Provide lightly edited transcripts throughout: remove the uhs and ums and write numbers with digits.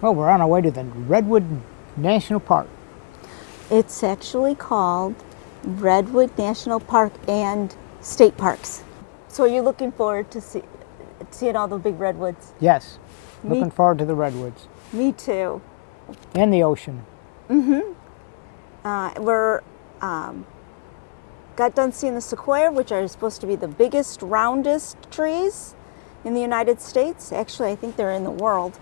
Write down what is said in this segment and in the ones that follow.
Well, we're on our way to the Redwood National Park. It's actually called Redwood National Park and State Parks. So are you looking forward to seeing all the big redwoods? Yes, Me- looking forward to the redwoods. Me too. And the ocean. We're got done seeing the sequoia, which are supposed to be the biggest, roundest trees in the United States. Actually, I think they're in the world.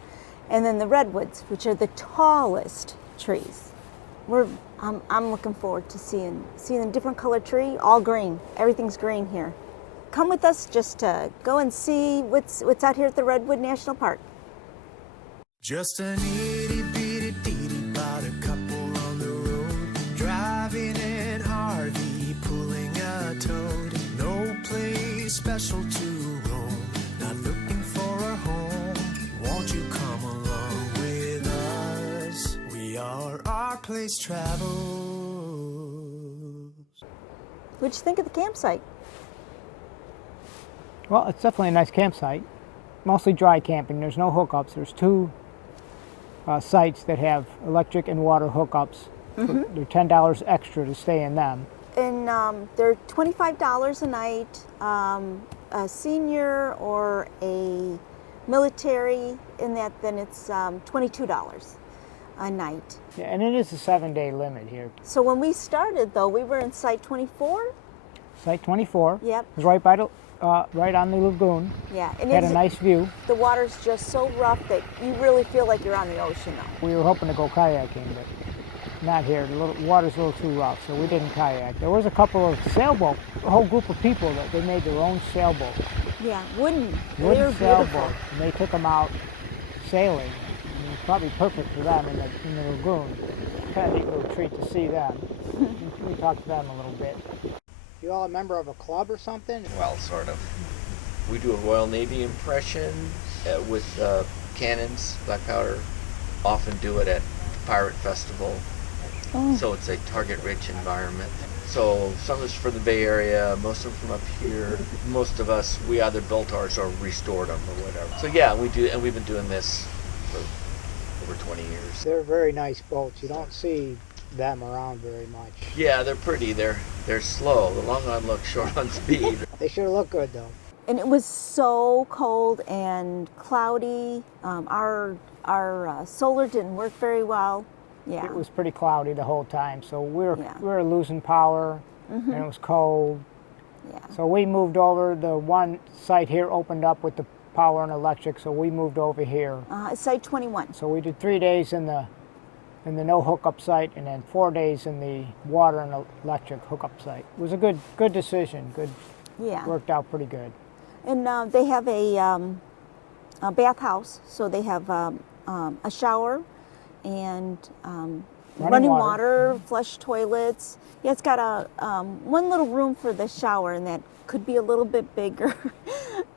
And then the redwoods, which are the tallest trees. I'm looking forward to seeing a different colored tree, all green. Everything's green here. Come with us just to go and see what's out here at the Redwood National Park. Just an itty bitty ditty about a couple on the road, driving in Harvey, pulling a toad. No place special to roam, not looking for a home. Won't you come along with us? We are RPlaceTravels. What'd you think of the campsite? Well, it's definitely a nice campsite. Mostly dry camping. There's no hookups. There's two sites that have electric and water hookups. They're $10 extra to stay in them. And they're $25 a night. A senior or a military in that, then it's $22 a night. Yeah, and it is a 7-day limit here. So when we started, though, we were in Site 24. Site 24. Yep. It's right by the, right on the lagoon. Yeah, and Had a nice view. the water's just so rough that you really feel like you're on the ocean, though. We were hoping to go kayaking, but not here. The water's a little too rough, so we didn't kayak. There was a couple of sailboat, a whole group of people that they made their own sailboat. Yeah, wooden. They're Wooden beautiful. sailboat, and they took them out sailing. And it's probably perfect for them in the lagoon. Kind of neat little treat to see them. We talked to them a little bit. You all a member of a club or something? Well, sort of. We do a Royal Navy impression with cannons, black powder. Often do it at the Pirate Festival. Oh. So it's a target-rich environment. So some of us from the Bay Area, most of them from up here. Most of us, we either built ours or restored them or whatever. So yeah, we do, and we've been doing this for over 20 years. They're very nice boats. You don't see them around very much. Yeah, they're pretty. They're slow. The long on look, short on speed. They sure look good though. And it was so cold and cloudy. Our solar didn't work very well. Yeah. It was pretty cloudy the whole time, so we Yeah. were losing power, and it was cold. Yeah. So we moved over. The one site here opened up with the power and electric, so we moved over here. Site 21. So we did 3 days in the no hookup site, and then 4 days in the water and electric hookup site. It was a good decision. Yeah. Worked out pretty good. And they have a bathhouse, so they have a shower and running water, flush toilets. Yeah, it's got a one little room for the shower, and that could be a little bit bigger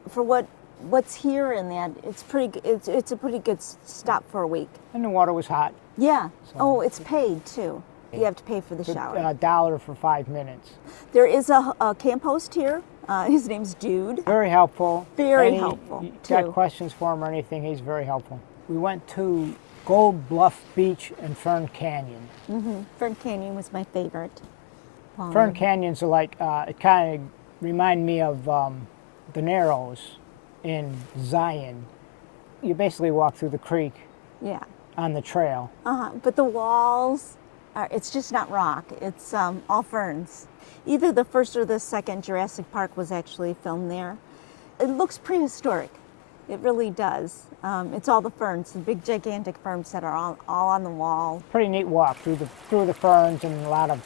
for what's here in that. It's pretty. It's a pretty good stop for a week. And the water was hot. Yeah. So- Oh, it's paid too. You have to pay for the shower. $1 for 5 minutes. There is a camp host here. His name's Dude. Very helpful. Very helpful, You too. got questions for him or anything, he's very helpful. We went to Gold Bluff Beach and Fern Canyon. Fern Canyon was my favorite. Fern Canyons are like, it kind of remind me of the Narrows in Zion. You basically walk through the creek Yeah. on the trail. But the walls, it's just not rock. It's all ferns. Either the first or the second Jurassic Park was actually filmed there. It looks prehistoric. It really does. It's all the ferns, the big gigantic ferns that are all on the wall. Pretty neat walk through the ferns, and a lot of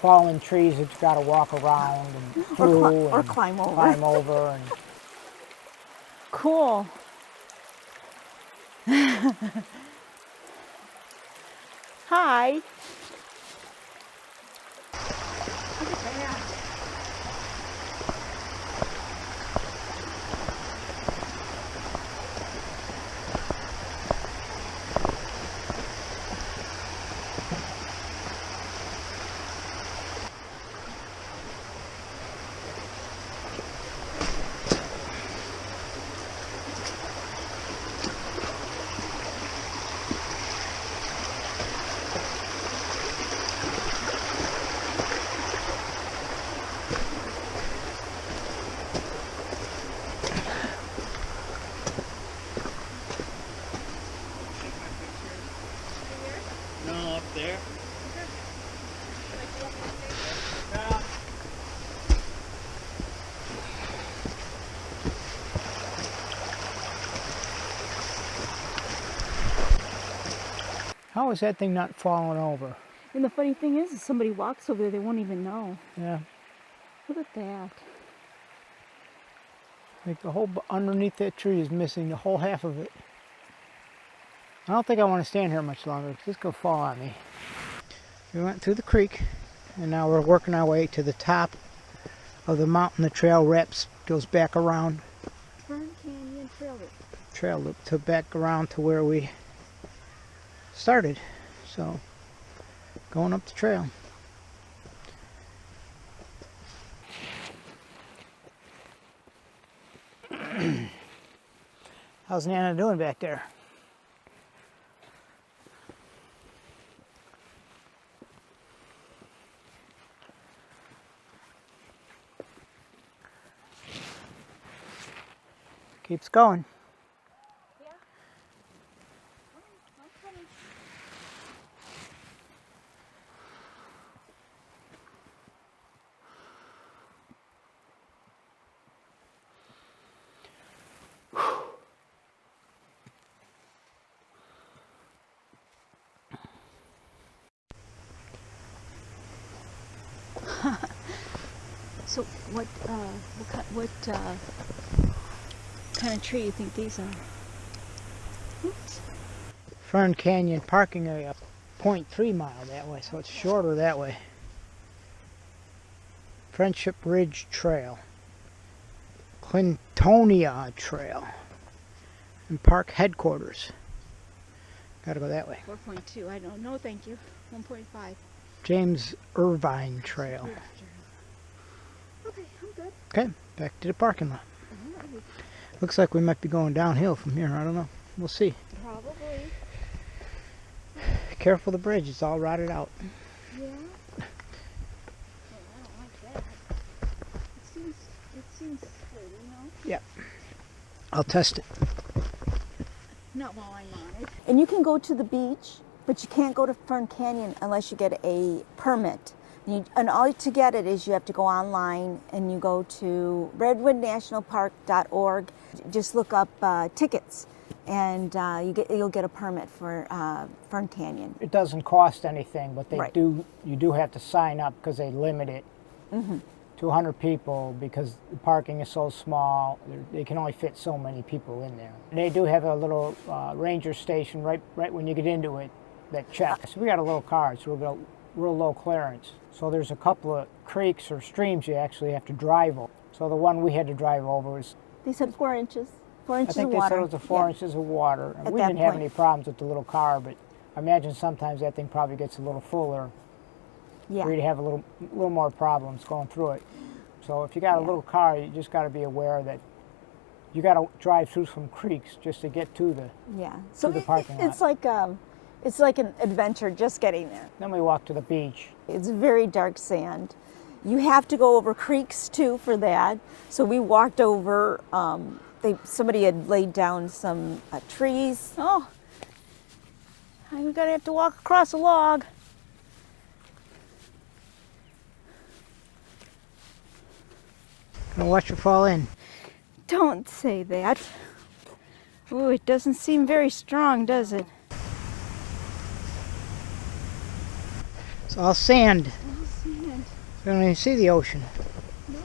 fallen trees that you got to walk around and through Or and climb over. Climb over and Cool. Hi. there. How is that thing not falling over? And the funny thing is, if somebody walks over there, they won't even know. Yeah. Look at that. Like the whole underneath that tree is missing the whole half of it. I don't think I want to stand here much longer because this could fall on me. We went through the creek and now we're working our way to the top of the mountain. The trail wraps, goes back around. Fern Canyon Trail Loop. Trail loop to back around to where we started. So going up the trail. How's Nana doing back there? Keeps going. Yeah. I'm coming. So what kind of tree you think these are? Oops. Fern Canyon parking area, 0.3 mile that way, so it's shorter that way. Friendship Ridge Trail, Clintonia Trail, and park headquarters. Gotta go that way. 4.2. I don't know. Thank you. 1.5. James Irvine Trail. Okay, I'm good. Okay, back to the parking lot. Alrighty. Looks like we might be going downhill from here. I don't know. We'll see. Probably. Careful the bridge. It's all rotted out. Yeah. Well, I don't like that. It seems good, you know? Yep. I'll test it. Not while I'm on it. And you can go to the beach, but you can't go to Fern Canyon unless you get a permit. And all to get it is you have to go online and you go to redwoodnationalpark.org. Just look up tickets, and you'll get a permit for Fern Canyon. It doesn't cost anything, but Right. you do have to sign up because they limit it to 100 people because the parking is so small. They can only fit so many people in there. They do have a little ranger station right when you get into it that checks. We got a little car, so we've got real low clearance. So there's a couple of creeks or streams you actually have to drive over. So the one we had to drive over was, They said 4 inches. 4 inches I think of they water. said it was 4 Yeah. inches of water. And At we that didn't have point. any problems with the little car, but I imagine sometimes that thing probably gets a little fuller. Yeah. Where you have a little more problems going through it. So if you got a Yeah. little car, you just got to be aware that you got to drive through some creeks just to get to the. Yeah. So the parking lot. it's like an adventure just getting there. Then we walk to the beach. It's very dark sand. You have to go over creeks too for that. So we walked over. Somebody had laid down some trees. Oh, I'm gonna have to walk across a log. Gonna watch you fall in. Don't say that. Ooh, it doesn't seem very strong, does it? It's all sand. Oh, sand. You don't even see the ocean. Nope.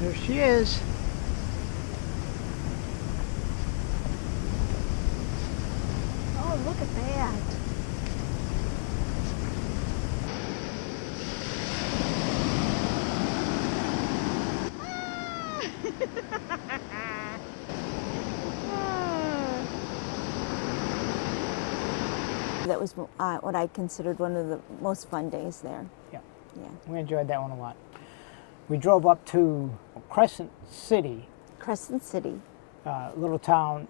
There she is. Oh, look at that. That was what I considered one of the most fun days there. Yeah. Yeah. We enjoyed that one a lot. We drove up to Crescent City, Crescent City. a little town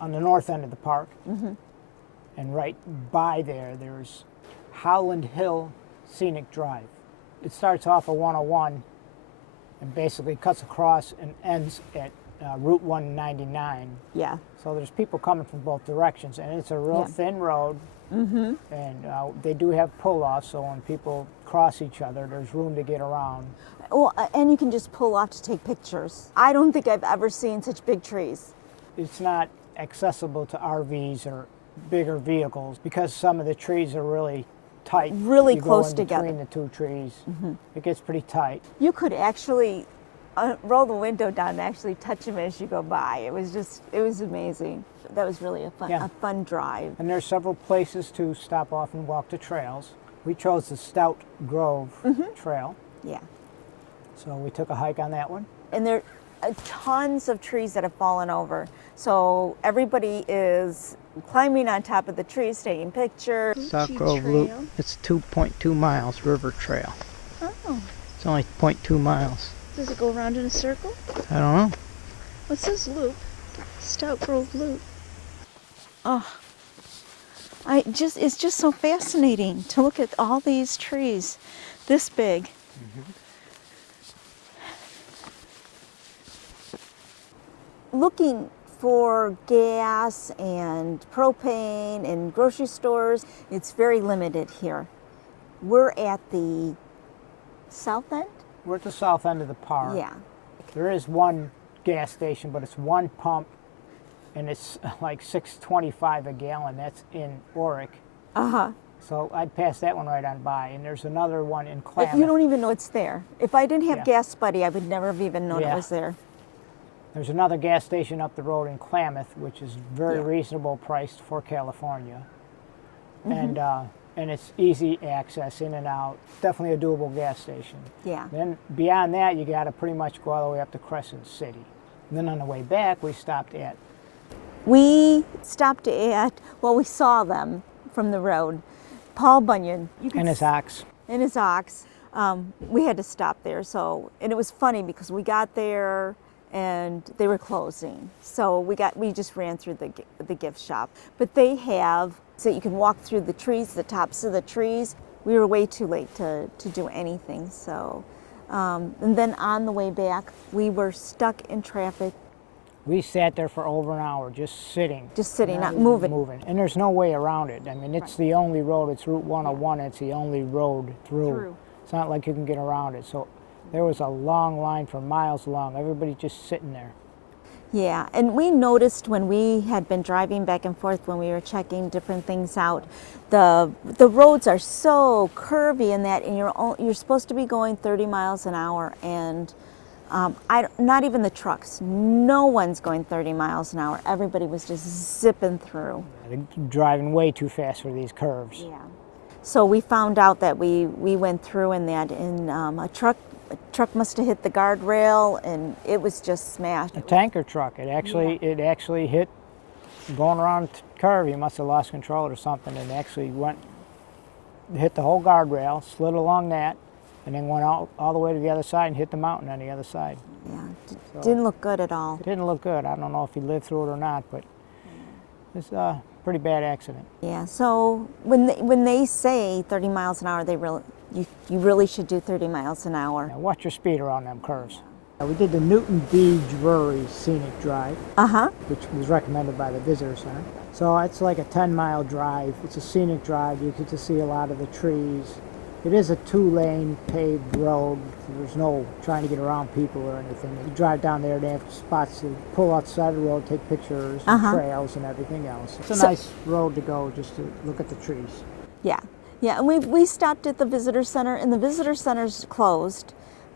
on the north end of the park. And right by there's Howland Hill Scenic Drive. It starts off at 101 and basically cuts across and ends at Route 199. Yeah. So there's people coming from both directions, and it's a real thin road. And they do have pull-offs, so when people cross each other, there's room to get around. Well, and you can just pull off to take pictures. I don't think I've ever seen such big trees. It's not accessible to RVs or bigger vehicles because some of the trees are really tight. Really You close go in together. between the two trees. It gets pretty tight. You could actually roll the window down and actually touch them as you go by. It was amazing. That was really a fun drive. And there's several places to stop off and walk the trails. We chose the Stout Grove Trail, Yeah. so we took a hike on that one. And there are tons of trees that have fallen over. So everybody is climbing on top of the trees, taking pictures. Stout Grove Loop, it's 2.2 miles, river trail. Oh, It's only 0.2 miles. does it go around in a circle? I don't know. What's this loop? Stout Grove Loop. Oh, it's just so fascinating to look at all these trees this big. Looking for gas and propane and grocery stores, it's very limited here. We're at the south end? We're at the south end of the park. Yeah. There is one gas station, but it's one pump, and it's like $6.25 a gallon. That's in Oric. Uh-huh. So I'd pass that one right on by. And there's another one in Klamath. You don't even know it's there. If I didn't have Yeah. Gas Buddy, I would never have even known it Yeah. was there. There's another gas station up the road in Klamath, which is very Yeah. reasonable priced for California. And it's easy access in and out. Definitely a doable gas station. Yeah. Then beyond that, you got to pretty much go all the way up to Crescent City. And then on the way back, we stopped at We stopped at, well, we saw them from the road. Paul Bunyan. and his ox. And his ox. We had to stop there. And it was funny because we got there and they were closing. So we just ran through the gift shop. But they have, so you can walk through the trees, the tops of the trees. We were way too late to do anything. So, and then on the way back, we were stuck in traffic. We sat there for over an hour just sitting. Just sitting, not even moving. And there's no way around it. I mean, it's the only road. It's Route 101. It's the only road through. It's not like you can get around it. So there was a long line for miles long. Everybody just sitting there. Yeah, and we noticed when we had been driving back and forth when we were checking different things out, the roads are so curvy in that, and you're supposed to be going 30 miles an hour, and not even the trucks. No one's going 30 miles an hour. Everybody was just zipping through. They're driving way too fast for these curves. Yeah. So we found out that we went through in that, and a truck must have hit the guardrail, and it was just smashed. A tanker truck. It actually hit going around the curve. He must have lost control or something, and actually hit the whole guardrail, slid along that, and then went all the way to the other side and hit the mountain on the other side. Yeah, So- didn't look good at all. It didn't look good. I don't know if he lived through it or not, but it's a pretty bad accident. Yeah, so when they say 30 miles an hour, you really should do 30 miles an hour. Now watch your speed around them curves. We did the Newton B Drury Scenic Drive, which was recommended by the Visitor Center. So it's like a 10-mile drive. It's a scenic drive. You get to see a lot of the trees. It is a 2-lane paved road. So there's no trying to get around people or anything. You drive down there, they have spots to pull outside the road, take pictures, and trails and everything else. It's a nice road to go just to look at the trees. Yeah, and we stopped at the Visitor Center, and the Visitor Center's closed.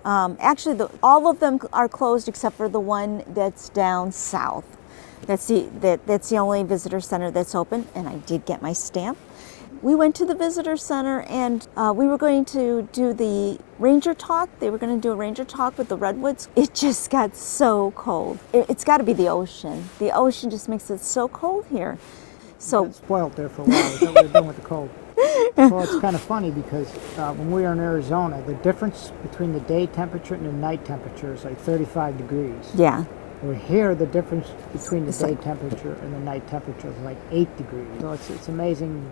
Actually, all of them are closed except for the one that's down south. That's the only Visitor Center that's open, and I did get my stamp. We went to the Visitor Center, and we were going to do the ranger talk. They were going to do a ranger talk with the Redwoods. It just got so cold. It's got to be the ocean. The ocean just makes it so cold here. So Got spoiled there for a while. Is that what we're doing with the cold? Well, it's kind of funny because when we were in Arizona, the difference between the day temperature and the night temperature is like 35 degrees. yeah, We're here, the difference between the It's day like- temperature and the night temperature is like 8 degrees. So it's amazing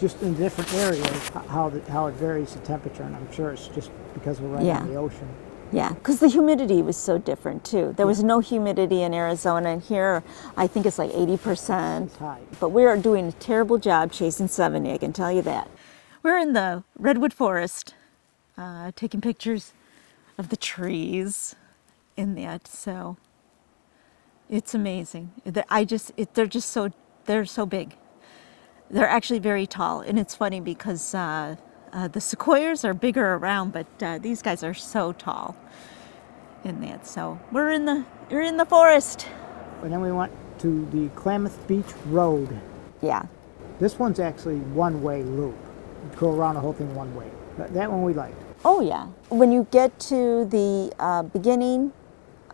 just in different areas, how it varies the temperature, and I'm sure it's just because we're right Yeah. on the ocean. Yeah, because the humidity was so different too. There was no humidity in Arizona, and here I think it's like 80%. It's high. But we are doing a terrible job chasing 70, I can tell you that. We're in the Redwood Forest, taking pictures of the trees in that, so it's amazing. They're so big. They're actually very tall, and it's funny because the sequoias are bigger around, but these guys are so tall in that. So we're in the forest. And then we went to the Klamath Beach Road. Yeah. This one's actually one-way loop. You go around the whole thing one way. That one we liked. Oh yeah. When you get to the beginning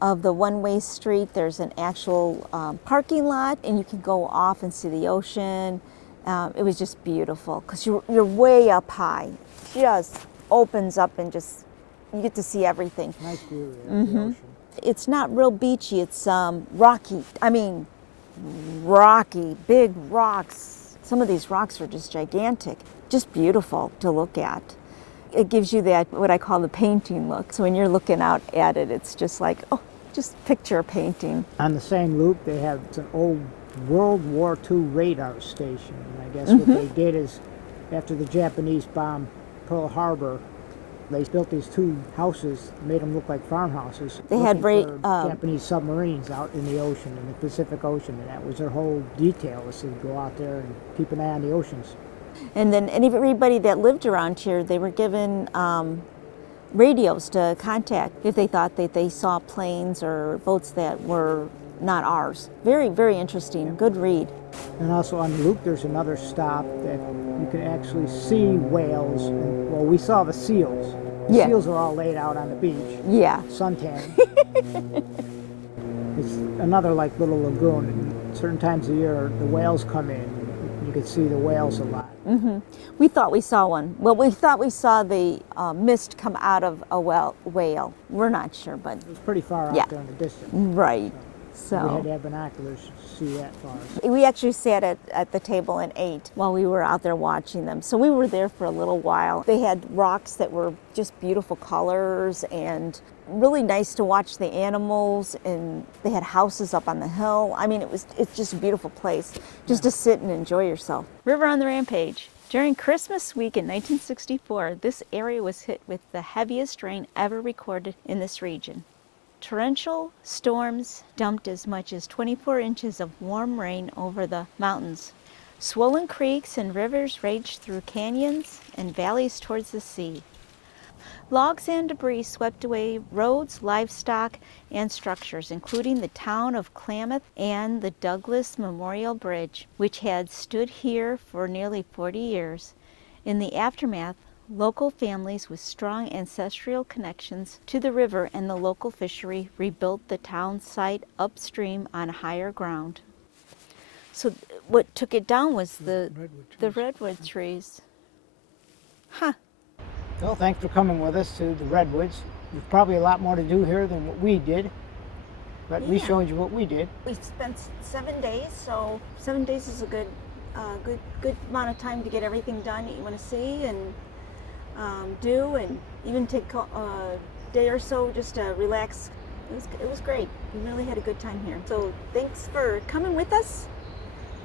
of the one-way street, there's an actual parking lot, and you can go off and see the ocean. It was just beautiful because you're way up high. Just opens up and just you get to see everything. Nice view of the ocean. It's not real beachy. It's rocky. I mean, rocky, big rocks. Some of these rocks are just gigantic. Just beautiful to look at. It gives you that, what I call the painting look. So when you're looking out at it, it's just like, oh, just picture a painting. On the same loop, they have an old World War II radar station. And I guess what they did is, after the Japanese bombed Pearl Harbor, they built these two houses, made them look like farmhouses. They had looking for Japanese submarines out in the ocean, in the Pacific Ocean, and that was their whole detail, was to go out there and keep an eye on the oceans. And then everybody that lived around here, they were given radios to contact if they thought that they saw planes or boats that were not ours. Very, very interesting. Good read. And also on the loop, there's another stop that you can actually see whales. And, well, we saw the seals. The Yeah. seals are all laid out on the beach, Yeah. suntan. It's another like little lagoon. And certain times of year, the whales come in. You can see the whales a lot. We thought we saw one. Well, we thought we saw the mist come out of a whale. We're not sure, but It was pretty far out Yeah. there in the distance. right. We had So to have binoculars to see that far. we actually sat at the table and ate while we were out there watching them. So we were there for a little while. They had rocks that were just beautiful colors and really nice to watch the animals, and they had houses up on the hill. I mean, it's just a beautiful place just to sit and enjoy yourself. River on the Rampage. During Christmas week in 1964, this area was hit with the heaviest rain ever recorded in this region. Torrential storms dumped as much as 24 inches of warm rain over the mountains. Swollen creeks and rivers raged through canyons and valleys towards the sea. Logs and debris swept away roads, livestock, and structures, including the town of Klamath and the Douglas Memorial Bridge, which had stood here for nearly 40 years. In the aftermath, local families with strong ancestral connections to the river and the local fishery rebuilt the town site upstream on higher ground. So what took it down was the redwood trees. Huh. Well, thanks for coming with us to the Redwoods. There's probably a lot more to do here than what we did, but we Yeah. showed you what we did. We spent 7 days, so 7 days is a good amount of time to get everything done that you want to see and do, and even take a day or so just to relax. It was great. We really had a good time here. So thanks for coming with us,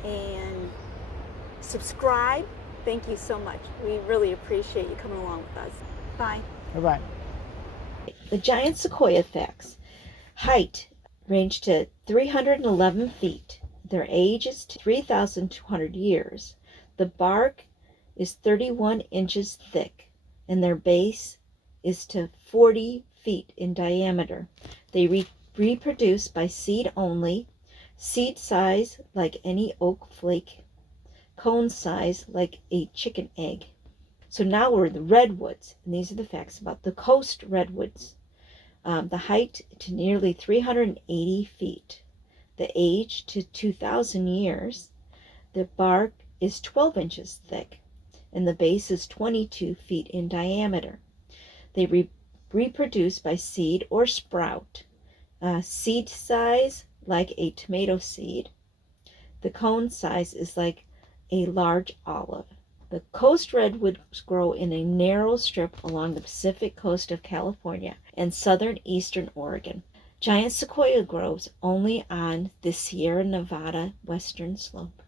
and subscribe. Thank you so much. We really appreciate you coming along with us. Bye. Bye-bye. The giant sequoia facts. Height range to 311 feet. Their age is 3,200 years. The bark is 31 inches thick, and their base is to 40 feet in diameter. They reproduce by seed only, seed size like any oak flake, cone size like a chicken egg. So now we're in the redwoods, and these are the facts about the coast redwoods. The height to nearly 380 feet. The age to 2,000 years. The bark is 12 inches thick, and the base is 22 feet in diameter. They reproduce by seed or sprout. Seed size like a tomato seed. The cone size is like a large olive. The coast redwoods grow in a narrow strip along the Pacific coast of California and southern eastern Oregon. Giant sequoia grows only on the Sierra Nevada western slope.